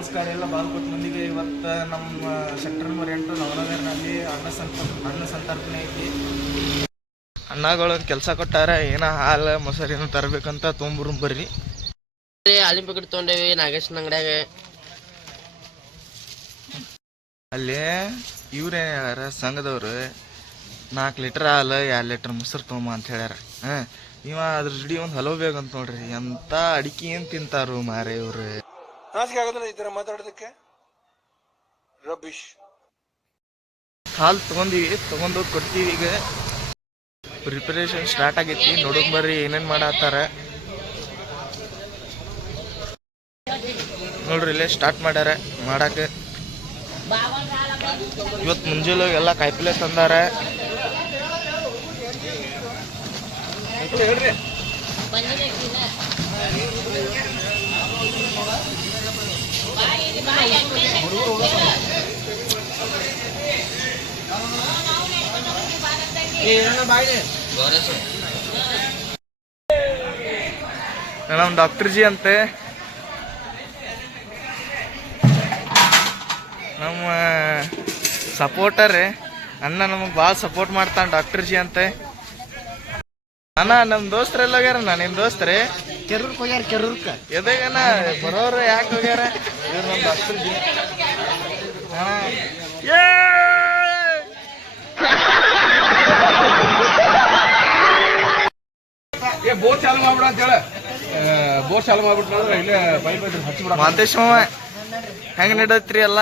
ನಮಸ್ಕಾರ ಎಲ್ಲ ಬಾಲ್ಕೋಟ್ ಮಂದಿಗೆ. ಇವತ್ತು ನಮ್ಮ ಸೆಕ್ಟರ್ ನಂಬರ್ 8 ನವನಗರ್ನಲ್ಲಿ ಅನ್ನ ಸಂತರ್ಪಣೆ ಐತಿ. ಅಣ್ಣಗಳು ಕೆಲಸ ಕೊಟ್ಟಾರ, ಏನೋ ಹಾಲು ಮೊಸರು ತರಬೇಕಂತ ತೊಗೊಂಬರು ಬರ್ರಿ. ಹಾಲಿನ ಪ್ಯಾಕೆಟ್ ತೊಗೊಂಡೇವಿ ನಾಗೇಶ್ ಅಂಗಡ್ಯಾಗ. ಅಲ್ಲಿ ಇವ್ರೇನು ಹೇಳ್ಯಾರ, ಸಂಘದವ್ರು 4 ಲೀಟರ್ ಹಾಲು 2 ಲೀಟರ್ ಮೊಸರು ತೊಗೊಂಬ ಅಂತ ಹೇಳ್ಯಾರ. ಇವ ಅದ್ರ ಜುಡಿ ಒಂದು ಹಲೋ ಬೇಕಂತ ನೋಡ್ರಿ. ಎಂತ ಅಡಿಕೆ ಏನು ತಿಂತಾರು ಮಾರೇ ಇವ್ರು. ಮಾತಾಡೋದಕ್ಕೆ ರಬಿಶ್. ಹಾಲು ತಗೊಂಡೋಗಿ ಕೊಡ್ತೀವಿ. ಈಗ ಪ್ರಿಪರೇಷನ್ ಸ್ಟಾರ್ಟ್ ಆಗೈತಿ, ನೋಡೋಕ್ ಬರ್ರಿ ಏನೇನ್ ಮಾಡತ್ತಾರ ನೋಡ್ರಿ. ಇಲ್ಲೇ ಸ್ಟಾರ್ಟ್ ಮಾಡ್ಯಾರ ಮಾಡಾಕ. ಇವತ್ತು ಮುಂಜಾನೆ ಎಲ್ಲ ಕಾಯಿಪಲ್ಲೆ ತಂದಾರ. ಹೇಳ್ರಿ ನಮ್ಮ ಡಾಕ್ಟರ್ ಜಿ ಅಂತೆ, ನಮ್ಮ ಸಪೋರ್ಟರ್ ಅಣ್ಣ, ನಮಗೆ ಭಾಳ ಸಪೋರ್ಟ್ ಮಾಡ್ತಾನೆ ಡಾಕ್ಟರ್ ಜಿ ಅಂತೆ. ಅಣ್ಣ ನಮ್ಮ ದೋಸ್ತರೆಲ್ಲ ಹೋಗ್ಯಾರಣ್ಣ. ನಿಮ್ಮ ದೋಸ್ತರೇ ಕೆರೂರ್ಕ್ ಹೋಗ್ಯಾರ. ಕೆರೂರ್ಕ ಎದಾಗಣ್ಣ ಬರೋರು ಯಾಕೆ ಹೋಗ್ಯಾರ? ಇವ್ರು ನಮ್ಮ ಡಾಕ್ಟರ್ ಜಿ ಬೋರ್ ಚಾಲು ಮಾಡ್ಬಿಡ ಅಂತ ಹೇಳ. ಬೋರ್ ಚಾಲು ಮಾಡ್ಬಿಟ್ರೆ ಇಲ್ಲೇ ಪೈಪ್ ಹಚ್ಚಿಬಿಡ. ಮಾಂತೇಶಮ್ಮ ಹೆಂಗ್ ನಡತ್ರಿ ಎಲ್ಲ?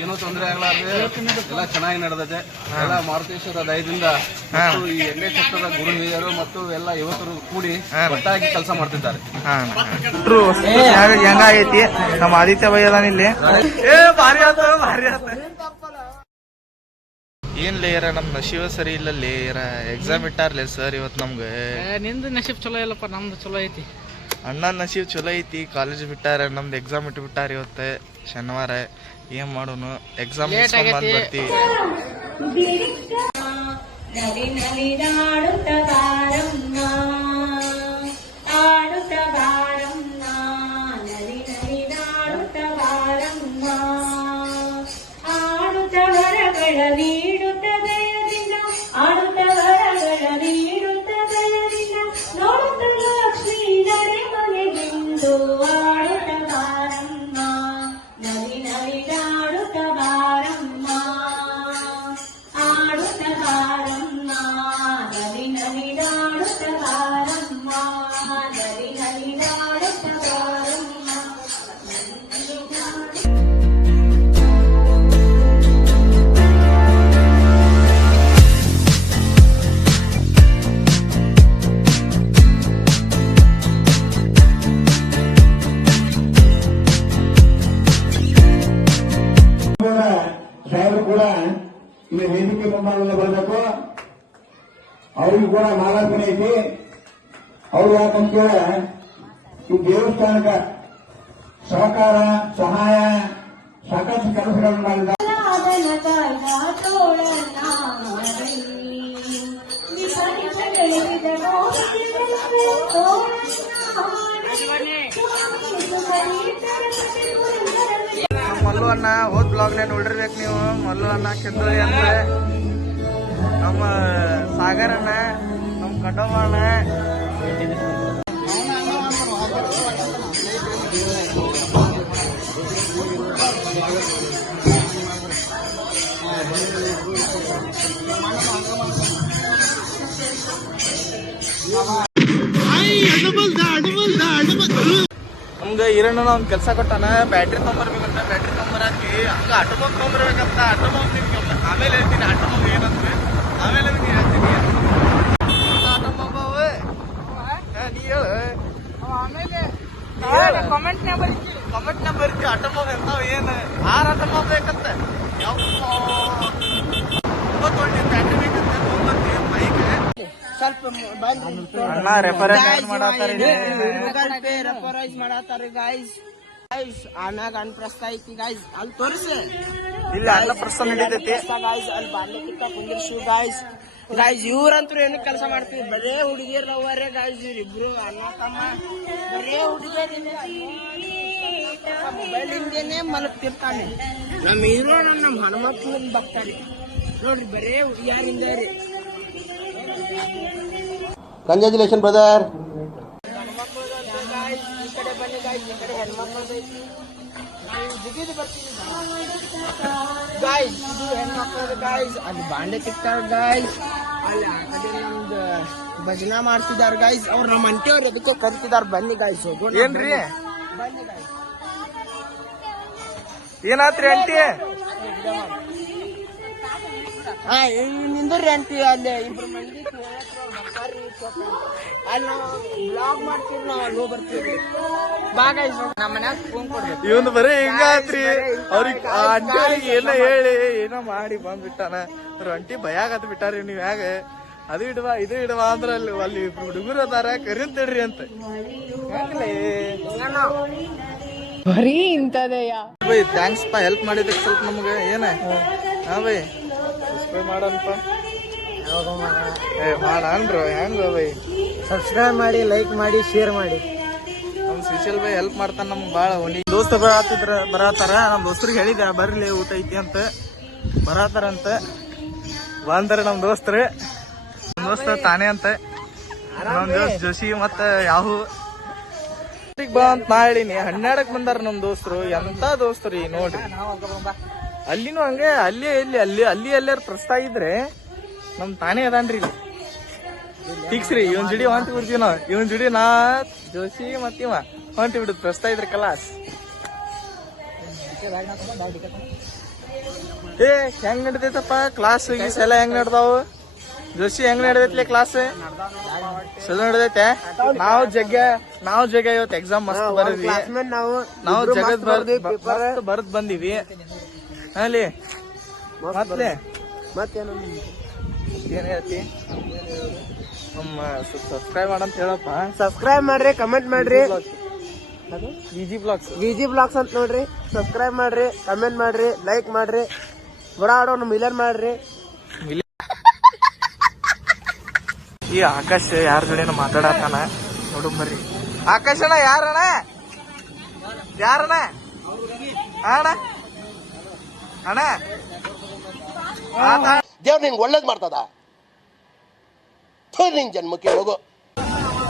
ಏನೂ ತೊಂದರೆ ಆಗ್ಲಾರ್ದೆ ಎಲ್ಲ ಚೆನ್ನಾಗಿ ನಡೆದೈತೆ. ಎಲ್ಲ ಮಾರುತೇಶ್ವರ ದಯದಿಂದ ಈ ಎಣ್ಣೆ ಸೆಕ್ಟರ್ ಗುರು ಹಿರಿಯರು ಮತ್ತು ಎಲ್ಲ ಯುವಕರು ಕೂಡಿ ಒಟ್ಟಾಗಿ ಕೆಲಸ ಮಾಡ್ತಿದ್ದಾರೆ. ಹೆಂಗಾಗೈತಿ ನಮ್ಮ ಆದಿತ್ಯ ಭೈ ಅದಾನ ಇಲ್ಲಿ. ಏನ್ ಲೇಯರ ನಮ್ ನಶೀವ ಸರಿ ಇಲ್ಲ ಲೇಯರ. ಎಕ್ಸಾಮ್ ಇಟ್ಟಾರ್ಲೇ ಸರ್ ಇವತ್ತು ನಮ್ಗೆ. ನಿಂದು ನಶೀಬ್ ಚಲೋ ಇಲ್ಲಪ್ಪ, ನಮ್ದು ಚಲೋ ಐತಿ. ಅಣ್ಣ ನಶೀಬ್ ಚಲೋ ಐತಿ, ಕಾಲೇಜ್ ಬಿಟ್ಟಾರ, ನಮ್ದು ಎಕ್ಸಾಮ್ ಇಟ್ಬಿಟ್ಟಾರ ಇವತ್ತು ಶನಿವಾರ. ಏನ್ ಮಾಡೋನು, ಎಕ್ಸಾಮ್ ಬಂದ್ಬಿಡ್ತೀವಿ. ಇಲ್ಲಿ ವೇದಿಕೆ ಮುಂಭಾಗದಲ್ಲಿ ಬರಬೇಕು. ಅವ್ರಿಗೂ ಕೂಡ ಮಾಲಾರ್ಪಣೆ ಐತಿ. ಅವ್ರು ಯಾಕಂತೇಳಿ ಈ ದೇವಸ್ಥಾನಕ್ಕೆ ಸಹಕಾರ ಸಹಾಯ ಸಾಕಷ್ಟು ಕೆಲಸಗಳನ್ನು ಮಾಡಿದ್ದಾರೆ. ಮಲ್ಲು ಅಣ್ಣ ಹೋದ್ ಬ್ಲಾಗ್ನೇ ನೋಡಿರ್ಬೇಕು ನೀವು. ಮಲ್ಲು ಅಣ್ಣ ಕೆಂದಳಿ ಅಂದ್ರೆ ನಮ್ಮ ಸಾಗರ್ ಅಣ್ಣ, ನಮ್ಮ ಕಡವ ಅಣ್ಣ. ನಮ್ಗೆ ಈರಣ್ಣ ಒಂದು ಕೆಲಸ ಕೊಟ್ಟಾನ, ಬ್ಯಾಟ್ರಿ ತೊಗೊಂಬರ್ಬೇಕಂತ. ಬ್ಯಾಟ್ರಿ ತೊಗೊಂಬರಾಕಿ ಹಂಗ ಆಟೋಬಾಂಬ್ ತೊಗೊಂಬರ್ಬೇಕಂತ. ಆಟೋಬಾಂಬ್ ನಿಮ್ಗೆ ಆಮೇಲೆ ಹೇಳ್ತೀನಿ. ಆಟೋಬಾಂಬ್ ಏನಂದ್ರೆ ಆಮೇಲೆ ಹೇಳ್ತೀನಿ. ಆಟೋಬಾಂಬ ನೀ ಹೇಳು. ಕಮೆಂಟ್ನಾಗ ಬರೀತಿ ಆಟೋಬಾಂಬ್ ಎಂತಾವ ಏನು 6 ಆಟೋಬಾಂಬ್ ಬೇಕಂತ. ಯಾವ ಬ್ಯಾಟ್ರಿ ಬೇಕಂತ ತೊಗೊಂಬರ್ತೀವಿ ಬೈಕ್. ಅಣ್ಣ ರೆಫರೆನ್ಸ್ ಮಾಡತ್ತಾರ ಗಾಯ್ಸ್. ಆಮ್ಯಾಗ ಅನ್ಪ್ರಸ್ಥ ಐತಿ ಗಾಯ್ಸ್. ಅಲ್ಲಿ ತೋರಿಸಿ, ಇಲ್ಲಿ ಅನ್ನ ಪ್ರಸ್ತಾವ ನಡೀತೈತಿ ಗಾಯ್ಸ್. ಅಲ್ಲಿ ಬಾಲ್ಯಕಿತ್ತ ಕುಂದಿರ್ಸು ಗಾಯ್ಸ್. ಇವ್ರಂತೂ ಏನು ಕೆಲಸ ಮಾಡ್ತೀವಿ, ಬರೇ ಹುಡುಗಿಯರ್ ಅವರೇ ಗಾಯ್ಸ್. ಇವ್ರಿಬ್ರು ಅಣ್ಣ ತಮ್ಮ ಬರೇ ಹುಡುಗಿಯರ್. ಮೊಬೈಲ್ ಹಿಂದೇನೆ ಮಲಗ್ತಿರ್ತಾನೆ. ನಮ್ಮ ಹೀರೋ ನಮ್ಮ ಹನುಮಂತನ ಬರ್ತಾರೆ ನೋಡ್ರಿ, ಬರೇ ಯಾರಿಂದ ರೀ. Congratulation brother. ಈ ಕಡೆ ಬನ್ನಿ ಗಾಯ್ಸ್, ಈ ಕಡೆ ಹೆಣ್ಮಕ್ಳು ಐತಿ. ನಾವು ಜಿಗಿದು ಬರ್ತೀವಿ ಗಾಯ್ಸ್. ಇದು ಹೆಣ್ಮಕ್ಳದ ಗಾಯ್ಸ್, ಅದು ಬಾಂಡೆ ತಿಕ್ತಾರ ಗಾಯ್ಸ್. ಅಲ್ಲಿ ಆ ಕಡೆ ನಮ್ದು ಭಜನಾ ಮಾಡ್ತಿದಾರ ಗಾಯ್ಸ್. ಅವ್ರು ನಮ್ಮ ಅಂಟಿಯವ್ರು ಅದಕ್ಕೆ ಕರಿತಿದಾರ. ಬನ್ನಿ ಗಾಯ್ಸ್, ಹೋಗೋಣ. ಏನ್ರಿ ಬನ್ನಿ ಗಾಯ್ಸ್. ಏನಾತ್ರಿ ಅಂಟಿ? ಹಾ ನಿಂದ್ರಿ ಅಂಟಿ. ಅಲ್ಲಿ ಇಬ್ರು ಮಂದಿ ಅಲ್ಲಿ ನಾವು ಬ್ಲಾಗ್ ಮಾಡ್ತೀವಿ, ನಾವು ಅಲ್ಲಿ ಹೋಗಿ ಬರ್ತೀವಿ. ಬಾ ಗಾಯ್ಸ್, ನಮ್ಮ ಮನ್ಯಾಗ ಫೋನ್ ಕೊಡ್ಬೇಕು. ಇವನು ಬರೀ ಹಿಂಗಾತ್ರಿ. ಅವ್ರಿಗೆ ಆ ಅಂಟಿಯವ್ರಿಗೆ ಏನೋ ಹೇಳಿ ಏನೋ ಮಾಡಿ ಬಂದ್ಬಿಟ್ಟಾನ. ಅವ್ರ ಅಂಟಿ ಭಯ ಆಗತ್ ಬಿಟ್ಟಾರಿ. ನೀವ್ ಯಾಗ ಅದು ಇಡುವ ಇದು ಇಡುವ ಅಂದ್ರ ಅಲ್ಲಿ ಇಬ್ರು ಹುಡುಗರು ಅದಾರ ಕರಿಂತೇಳ್ರಿ ಅಂತ. ಬರೀ ಇಂತದೆಯ ಬೈ ಥ್ಯಾಂಕ್ಸ್ ಪಾ, ಹೆಲ್ಪ್ ಮಾಡಿದಕ್ಕೆ ಸ್ವಲ್ಪ ನಮ್ಗೆ. ಏನ ಹಾ ಬೈ ಸಬ್ಸ್ಕ್ರೈಬ್ ಮಾಡಲ್ಪ. ಮಾಡನ್ರು ಹೆಂಗ ಬೈ? ಸಬ್ಸ್ಕ್ರೈಬ್ ಮಾಡಿ, ಲೈಕ್ ಮಾಡಿ, ಶೇರ್ ಮಾಡಿ. ನಮ್ ಸ್ಪೆಷಲ್ ಬೈ ಹೆಲ್ಪ್ ಮಾಡ್ತಾನ ನಮ್ಗೆ ಬಾಳ. ದೋಸ್ತ ಬರತಾರ. ನಮ್ ದೋಸ್ತರಿಗೆ ಹೇಳಿದೆ ಬರ್ಲಿ ಊಟ ಐತಿ ಅಂತ. ಬರತಾರಂತ. ಬಂದ್ರ ನಮ್ ದೋಸ್ತ್ರು. ದೋಸ್ತ ತಾನೇ ಅಂತ. ನಮ್ ದೋಸ್ತ್ ಜೋಶಿ ಮತ್ತ ಯಾಹು ಬಾ ಅಂತ ನಾ ಹೇಳಿನಿ. 12ಕ್ಕೆ ಬಂದಾರ ನಮ್ ದೋಸ್ತರು. ಎಂತ ದೋಸ್ತರು ನೋಡ್ರಿ. ಅಲ್ಲಿನೂ ಹಂಗೆ ಅಲ್ಲಿ ಎಲ್ಲಾರು ಪ್ರಸ್ತಾ ಇದ್ರೆ ನಮ್ ತಾನೇ ಅದಾನ್ರಿ ಇಲ್ಲಿ. ಫಿಕ್ಸ್ ರೀ. ಇವನ್ ಜುಡಿ ಹೊಂಟಿ ಬಿಡ್ತೀವಿ ನಾವ್. ಇವನ್ ಜುಡಿ ನಾ ಜೋಶಿ ಮತ್ತ ಇವ ಹೊಂಟಿ ಬಿಡುದ್ ಪ್ರಸ್ತಾ ಇದ್ರೆ ಕಲಾಸ್. ಏ ಹೆಂಗ್ ನಡ್ದೈತಪ್ಪ ಕ್ಲಾಸ್ ಗೀಸ್ ಎಲ್ಲ ಹೆಂಗ್ ನಡ್ದಾವು? ಜೋಶಿ ಹೆಂಗ್ ನಡ್ದೈತ್ಲಿ ಕ್ಲಾಸ್? ಚಲೋ ನಡ್ದೈತೆ. ನಾವು ಜಗ್ಗ ಇವತ್ತು ಎಕ್ಸಾಮ್ ಮಸ್ತ್ ಬರದ್ವಿ. ನಾವು ಜಗತ್ ಮಸ್ತ್ ಬರದ್ ಬಂದಿವಿ ಅಲ್ಲಿ. ಮತ್ತೆ ಏನ್ ಹೇಳ್ತಿ? ನಮ್ಮ ಸಬ್ಸ್ಕ್ರೈಬ್ ಮಾಡಂತ ಹೇಳಪ್ಪ. ಸಬ್ಸ್ಕ್ರೈಬ್ ಮಾಡ್ರಿ, ಕಮೆಂಟ್ ಮಾಡ್ರಿ. ವಿಜಿ ಬ್ಲಾಗ್ಸ್ ಅಂತ ನೋಡ್ರಿ. ಸಬ್ಸ್ಕ್ರೈಬ್ ಮಾಡ್ರಿ, ಕಮೆಂಟ್ ಮಾಡ್ರಿ, ಲೈಕ್ ಮಾಡ್ರಿ. ಬರಾಡೋಣ ಮಿಲನ್ ಮಾಡ್ರಿ. ಈ ಆಕಾಶ್ ಯಾರ ಜೊತೆನ ಮಾತಾಡತಾನ ನೋಡು ಬರ್ರಿ. ಆಕಾಶಣ್ಣ ಯಾರಣ್ಣ? ಅಣ್ಣ ಅಣ್ಣ ದೇವ್ರು ನಿಂಗೆ ಒಳ್ಳೇದ್ ಮಾಡ್ತದ. ನಿಂಗ್ ಜನ್ಮಕ್ಕೆ ಹೋಗು.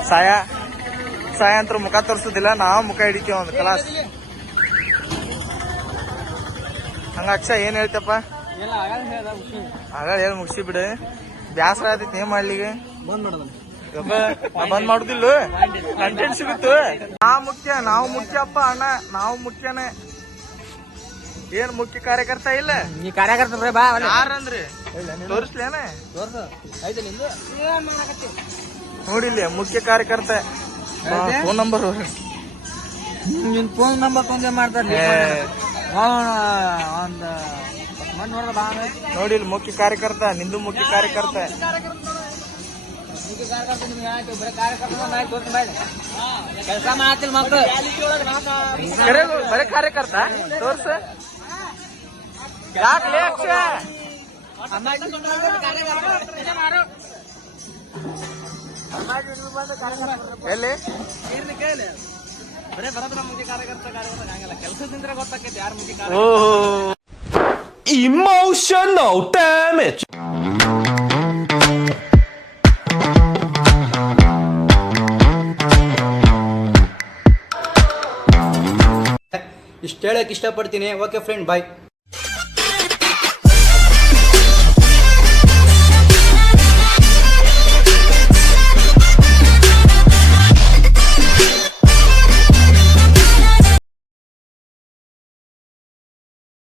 ಸಾಯ ಅಂತ ಮುಖ ತೋರ್ಸುದಿಲ್ಲ, ನಾವು ಮುಖ ಹಿಡಿತೀವಿ ಒಂದು ಕ್ಲಾಸ್. ಹಂಗ ಅಕ್ಷ ಏನ್ ಹೇಳ್ತಪ್ಪ? ಆಗ ಹೇಳಿ ಮುಗಿಸಿ ಬಿಡು. ಬ್ಯಾಸರ ಆತೈತಿ. ಏನ್ ಮಾಡ್ಲಿಗೆ? ಬಂದ್ ಮಾಡುದಿಲ್ಲ. ಕಂಟೆಂಟ್ ಸಿಗುತ್ತ. ನಾವು ಮುಖ್ಯಪ್ಪ ಅಣ್ಣ. ನಾವು ಮುಖ್ಯನೇ. ಏನ್ ಮುಖ್ಯ ಕಾರ್ಯಕರ್ತ ಇಲ್ಲ? ನೀ ಕಾರ್ಯಕರ್ತ ಬಾ. ಯಾರಂದ್ರಿ ತೋರಿಸ್ಲೇನ? ನೋಡಿಲ್ಲ ಮುಖ್ಯ ಕಾರ್ಯಕರ್ತ. ಫೋನ್ ನಂಬರ್ ನಿನ್ ಫೋನ್ ನಂಬರ್ ತೊಂದ್ರೆ ಮಾಡ್ತಾರೆ. ನೋಡಿಲ್ ಮುಖ್ಯ ಕಾರ್ಯಕರ್ತ. ನಿಂದು ಮುಖ್ಯ ಕಾರ್ಯಕರ್ತ. ಕೆಲಸ ಮಾಡತ್ತಿಲ್ಲ ಮಕ್ಕಳು. ಬರೀ ಕಾರ್ಯಕರ್ತ ತೋರ್ಸ. ಯಾಕೆ ಅಕ್ಷ? ಎಲ್ಲಿ ಬರೇ ಬರೋದ್ರ ಮುಖ್ಯ ಕಾರ್ಯಕರ್ತ ಹಂಗಲ್ಲ. ಕೆಲಸದಿಂದ ಗೊತ್ತಾಕೈತಿ ಯಾರು ಮುಖ್ಯ ಕಾರ್ಯ. Emotional damage. ಇಷ್ಟು ಹೇಳಕ್ಕೆ ಇಷ್ಟಪಡ್ತೀನಿ. ಓಕೆ ಫ್ರೆಂಡ್, ಬಾಯ್.